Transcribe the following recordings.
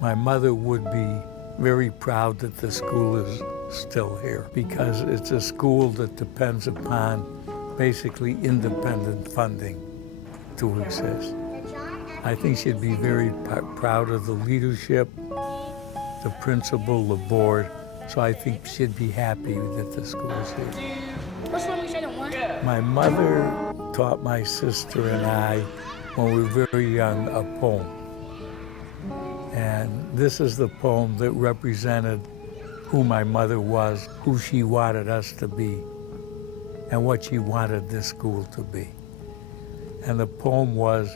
My mother would be very proud that the school is still here because it's a school that depends upon basically independent funding to exist. I think she'd be very proud of the leadership, the principal, the board, so I think she'd be happy that the school is here. What's the one we said it won? My mother taught my sister and I, when we were very young, a poem. And this is the poem that represented who my mother was, who she wanted us to be, and what she wanted this school to be. And the poem was,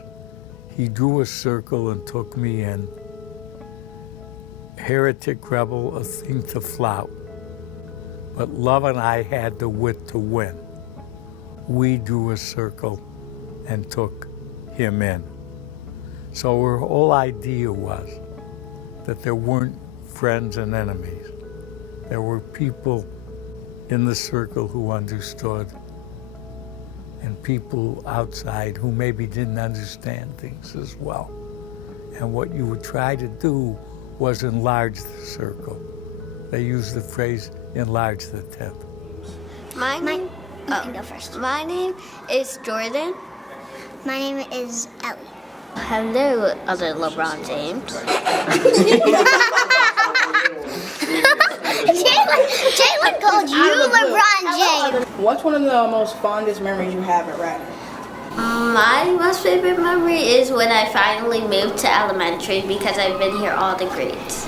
he drew a circle and took me in, heretic rebel, a thing to flout, but love and I had the wit to win. We drew a circle and took him in. So her whole idea was that there weren't friends and enemies. There were people in the circle who understood and people outside who maybe didn't understand things as well. And what you would try to do was enlarge the circle. They used the phrase, enlarge the tent. You can go first. My name is Jordan. My name is Ellie. Hello, other LeBron James. Jalen called you LeBron James. What's one of the most fondest memories you have at Ratner? My most favorite memory is when I finally moved to elementary because I've been here all the grades.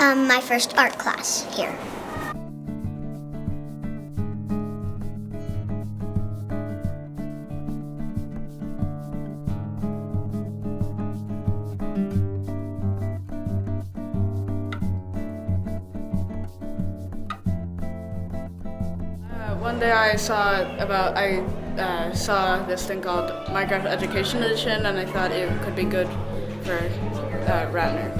My first art class here. One day I saw this thing called Minecraft Education Edition, and I thought it could be good for Ratner.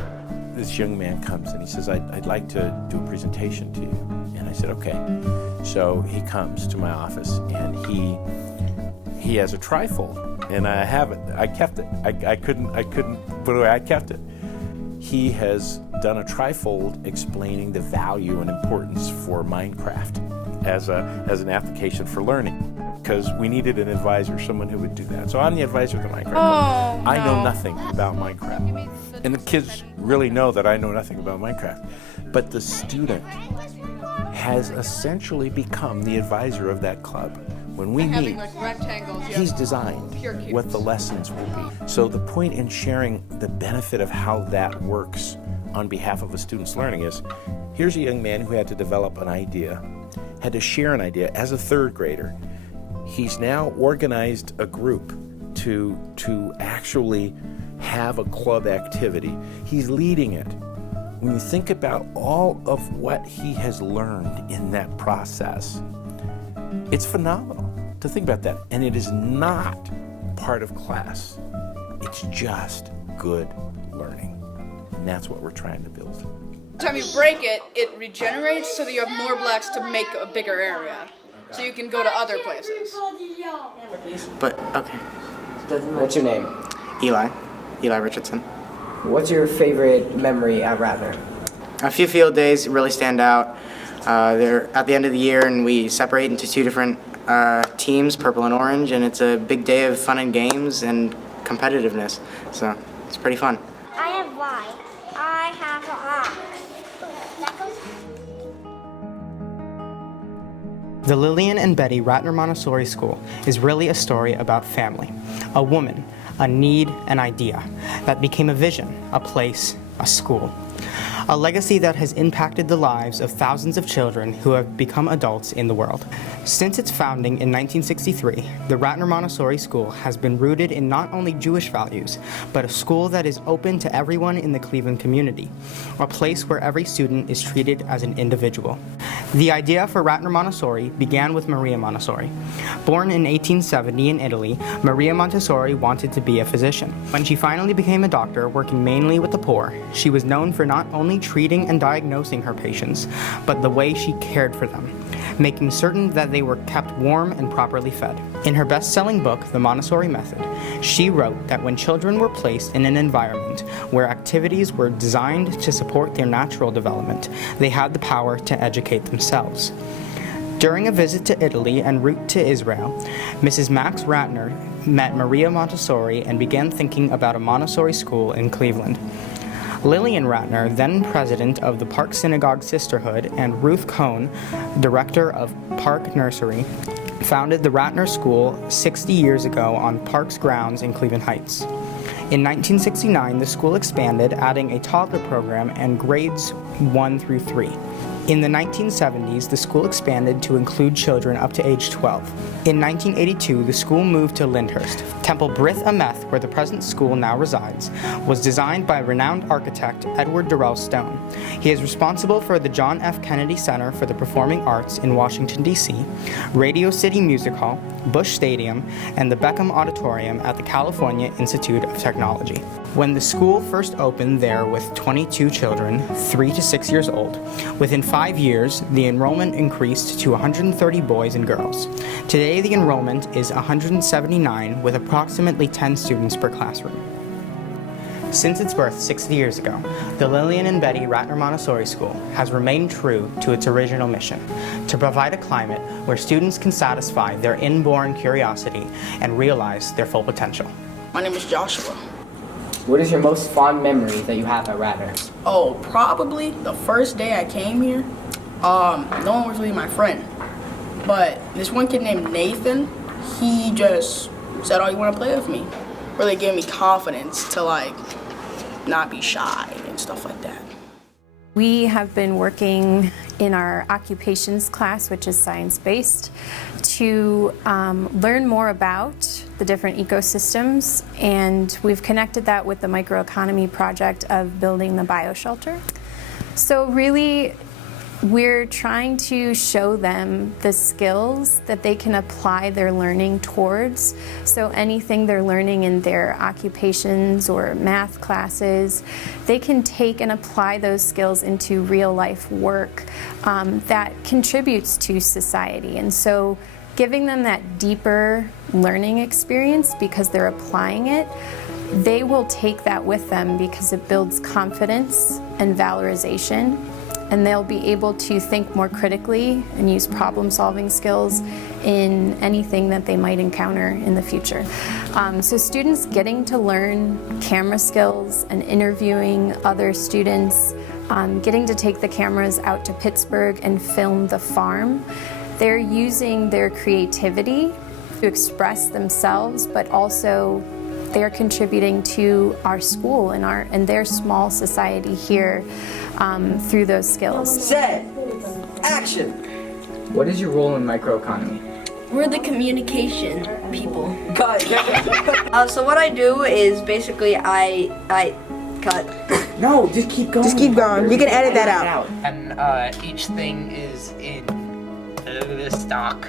This young man comes and he says, I'd like to do a presentation to you. And I said, okay. So he comes to my office and he has a trifold, and I have it. I kept it. I couldn't put it away. I kept it. He has done a trifold explaining the value and importance for Minecraft as an application for learning, because we needed an advisor, someone who would do that. So I'm the advisor of the Minecraft. Oh, I know nothing about Minecraft. And the kids really know that I know nothing about Minecraft. But the student has essentially become the advisor of that club. When we meet, he's designed what the lessons will be. So the point in sharing the benefit of how that works on behalf of a student's learning is, here's a young man who had to develop an idea, had to share an idea as a third grader. He's now organized a group to actually have a club activity. He's leading it. When you think about all of what he has learned in that process, it's phenomenal to think about that. And it is not part of class. It's just good learning. And that's what we're trying to build. Every time you break it, it regenerates so that you have more blocks to make a bigger area. So you can go to other places. But, okay. What's your name? Eli Richardson. What's your favorite memory at Ratner? A few field days really stand out. They're at the end of the year, and we separate into two different teams, purple and orange, and it's a big day of fun and games and competitiveness. So it's pretty fun. I have Y. I have an ox. The Lillian and Betty Ratner Montessori School is really a story about family, a woman, a need, an idea that became a vision, a place, a school. a legacy that has impacted the lives of thousands of children who have become adults in the world. Since its founding in 1963, the Ratner Montessori School has been rooted in not only Jewish values, but a school that is open to everyone in the Cleveland community, a place where every student is treated as an individual. The idea for Ratner Montessori began with Maria Montessori. Born in 1870 in Italy, Maria Montessori wanted to be a physician. When she finally became a doctor, working mainly with the poor, she was known for not only treating and diagnosing her patients, but the way she cared for them, making certain that they were kept warm and properly fed. In her best-selling book, The Montessori Method, she wrote that when children were placed in an environment where activities were designed to support their natural development, they had the power to educate themselves. During a visit to Italy en route to Israel, Mrs. Max Ratner met Maria Montessori and began thinking about a Montessori school in Cleveland. Lillian Ratner, then president of the Park Synagogue Sisterhood, and Ruth Cohn, director of Park Nursery, founded the Ratner School 60 years ago on Park's grounds in Cleveland Heights. In 1969, the school expanded, adding a toddler program and grades 1 through 3. In the 1970s, the school expanded to include children up to age 12. In 1982, the school moved to Lyndhurst. Temple Brith Ameth, where the present school now resides, was designed by renowned architect Edward Durrell Stone. He is responsible for the John F. Kennedy Center for the Performing Arts in Washington, D.C., Radio City Music Hall, Busch Stadium, and the Beckham Auditorium at the California Institute of Technology. When the school first opened there with 22 children, 3 to 6 years old, within 5 years, the enrollment increased to 130 boys and girls. Today, the enrollment is 179 with approximately 10 students per classroom. Since its birth 60 years ago, the Lillian and Betty Ratner Montessori School has remained true to its original mission, to provide a climate where students can satisfy their inborn curiosity and realize their full potential. My name is Joshua. What is your most fond memory that you have at Ratner? Oh, probably the first day I came here. No one was really my friend. But this one kid named Nathan, he just said, "Oh, you want to play with me?" Really gave me confidence to not be shy and stuff like that. We have been working in our occupations class, which is science-based, to learn more about the different ecosystems, and we've connected that with the microeconomy project of building the bioshelter. So really, we're trying to show them the skills that they can apply their learning towards. So anything they're learning in their occupations or math classes, they can take and apply those skills into real life work that contributes to society. And so giving them that deeper learning experience because they're applying it, they will take that with them because it builds confidence and valorization, and they'll be able to think more critically and use problem-solving skills in anything that they might encounter in the future. So students getting to learn camera skills and interviewing other students, getting to take the cameras out to Pittsburgh and film the farm, they're using their creativity to express themselves, but also they're contributing to our school and their small society here through those skills. Set! Action! What is your role in microeconomy? We're the communication people. Cut! So what I do is basically I cut. No, just keep going. Just keep going. You can edit that out. And each thing is in the stock.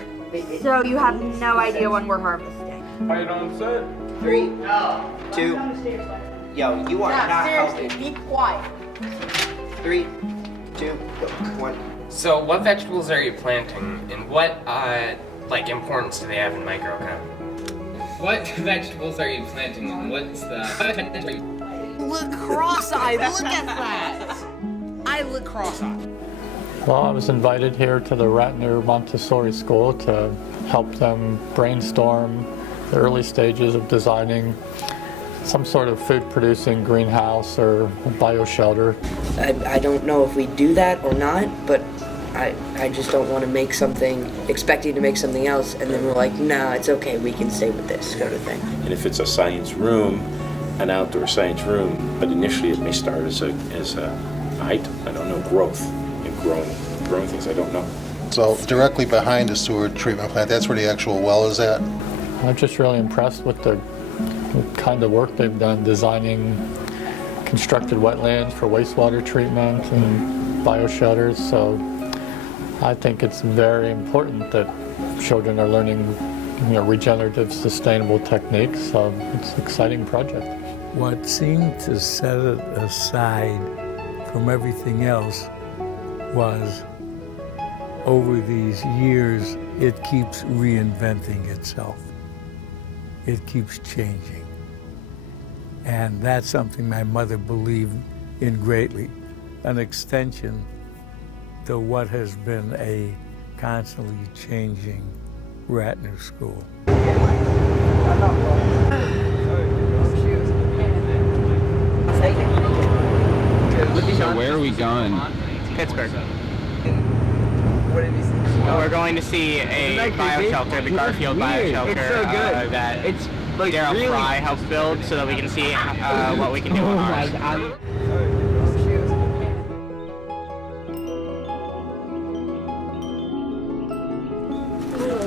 So you have no idea when we're harvesting. Right on set. 3, 2, yo, you are not helping. Be quiet. 3, 2, 1. So what vegetables are you planting, and what importance do they have in microeconomy? What vegetables are you planting, and what's the... Look cross-eyed, look at that! I look cross-eyed. Well, I was invited here to the Ratner Montessori School to help them brainstorm the early stages of designing some sort of food-producing greenhouse or bioshelter. I don't know if we do that or not, but I just don't want to make something, expecting to make something else, and then we're like, nah, it's okay, we can stay with this kind of thing. And if it's a science room, an outdoor science room, but initially it may start as a height. I don't know growth and growing things. I don't know. So directly behind the sewer treatment plant, that's where the actual well is at? I'm just really impressed with the kind of work they've done designing constructed wetlands for wastewater treatment and bioshelters. So I think it's very important that children are learning regenerative, sustainable techniques. So it's an exciting project. What seemed to set it aside from everything else was, over these years, it keeps reinventing itself. It keeps changing. And that's something my mother believed in greatly, an extension to what has been a constantly changing Ratner School. So where are we going? Pittsburgh. We're going to see a bioshelter, the Garfield bioshelter, that Daryl Fry helped build, so that we can see what we can do on ours.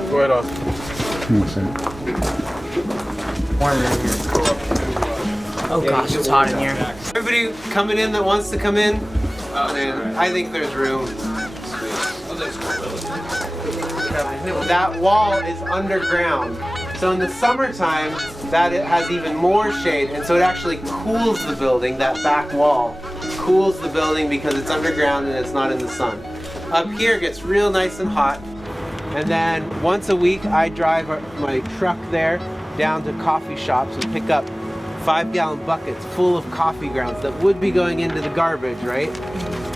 Go ahead, Austin. Oh gosh, it's hot in here. Everybody coming in that wants to come in, and I think there's room. That wall is underground, so in the summertime that it has even more shade, and so it actually cools the building. That back wall cools the building because it's underground and it's not in the sun. Up here it gets real nice and hot, and then once a week I drive my truck there down to coffee shops and pick up 5-gallon buckets full of coffee grounds that would be going into the garbage, right?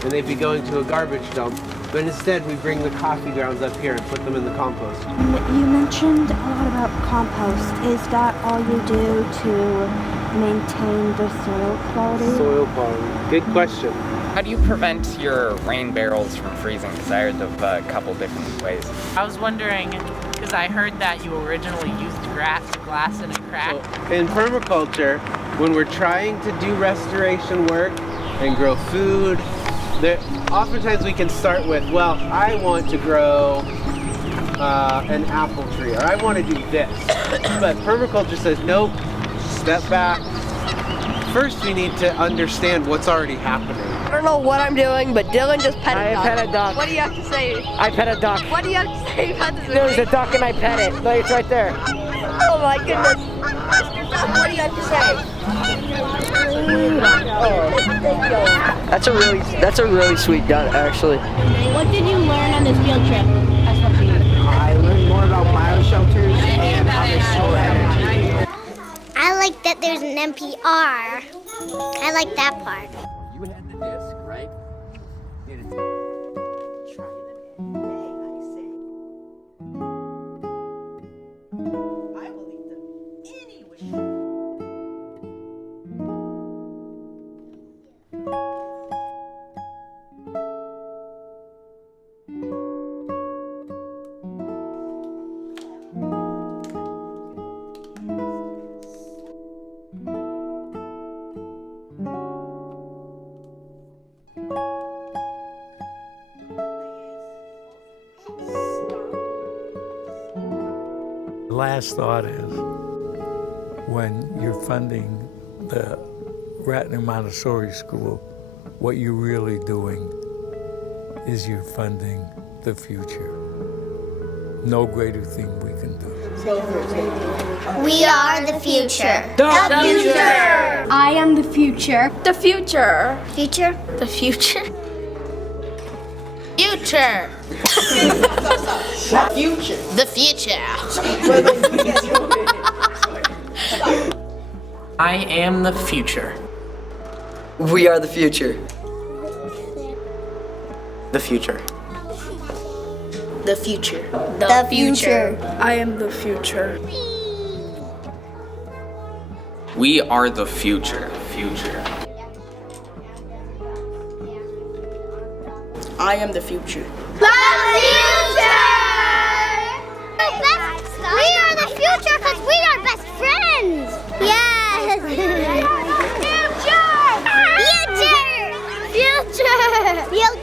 And they'd be going to a garbage dump. But instead we bring the coffee grounds up here and put them in the compost. You mentioned a lot about compost. Is that all you do to maintain the soil quality? Soil quality. Good question. How do you prevent your rain barrels from freezing? Because I heard of a couple different ways. I was wondering, because I heard that you originally used glass in a crack. So in permaculture, when we're trying to do restoration work and grow food, oftentimes we can start with, well, I want to grow an apple tree, or I want to do this. But permaculture says, nope, step back. First, we need to understand what's already happening. I don't know what I'm doing, but Dylan just pet a duck. I pet a duck. What do you have to say? I pet a duck. What do you have to say about this? There's a duck and I pet it. Look, it's right there. Oh my goodness. Mr. Duck, what do you have to say? That's a really sweet duck, actually. What did you learn on this field trip? I learned more about bioshelters and how they store energy. I like that there's an NPR. I like that part. You had the disc, right? The last thought is, when you're funding the Ratner Montessori School, what you're really doing is you're funding the future. No greater thing we can do. We are the future. The future. I am the future. The future. Future? The future. Future. Future. The future. I am the future. We are the future. The future. The future. The future. I am the future. We are the future. Future. I am the future. The future! We are the future because we are best friends. Yes. Future! Future! Future! Feel